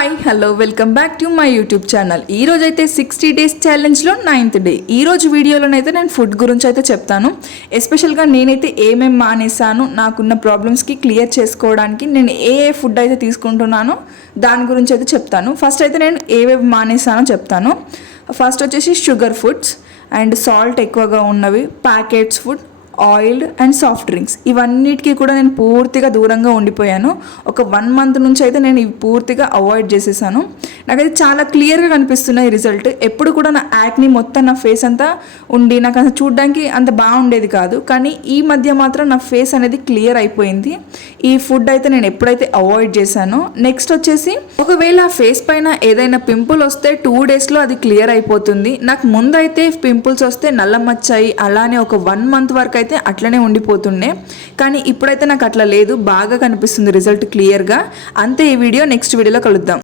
Hi hello welcome back to my YouTube channel. ఈ రోజు అయితే 60 డేస్ ఛాలెంజ్లో 9th డే. ఈ రోజు వీడియోలోనైతే నేను ఫుడ్ గురించి అయితే చెప్తాను. ఎస్పెషల్గా నేనైతే ఏమేమి మానేసాను, నాకున్న ప్రాబ్లమ్స్కి క్లియర్ చేసుకోవడానికి నేను ఏ ఫుడ్ అయితే తీసుకుంటున్నానో దాని గురించి అయితే చెప్తాను. ఫస్ట్ అయితే నేను ఏవేవి మానేసానో చెప్తాను. ఫస్ట్ వచ్చేసి షుగర్ ఫుడ్స్ అండ్ సాల్ట్ ఎక్కువగా ఉన్నవి, packets food, oil and soft drinks, ఇవన్నిటికీ కూడా నేను పూర్తిగా దూరంగా ఉండిపోయాను. ఒక 1 month నుంచి అయితే నేను ఇవి పూర్తిగా అవాయిడ్ చేసేసాను. నాకైతే చాలా క్లియర్గా కనిపిస్తున్నాయి రిజల్ట్. ఎప్పుడు కూడా నా యాక్ని మొత్తం నా ఫేస్ అంతా ఉండి నాకు అసలు చూడడానికి అంత బాగుండేది కాదు, కానీ ఈ మధ్య మాత్రం నా ఫేస్ అనేది క్లియర్ అయిపోయింది. ఈ ఫుడ్ అయితే నేను ఎప్పుడైతే అవాయిడ్ చేశానో. నెక్స్ట్ వచ్చేసి ఒకవేళ ఫేస్ పైన ఏదైనా పింపుల్ వస్తే 2 daysలో అది క్లియర్ అయిపోతుంది. నాకు ముందైతే పింపుల్స్ వస్తే నల్ల మచ్చాయి, అలానే ఒక 1 month వరకు అయితే అట్లనే ఉండిపోతుండే, కానీ ఇప్పుడైతే నాకు అట్లా లేదు, బాగా కనిపిస్తుంది రిజల్ట్ క్లియర్గా. అంతే, ఈ వీడియో నెక్స్ట్ వీడియోలో కలుద్దాం.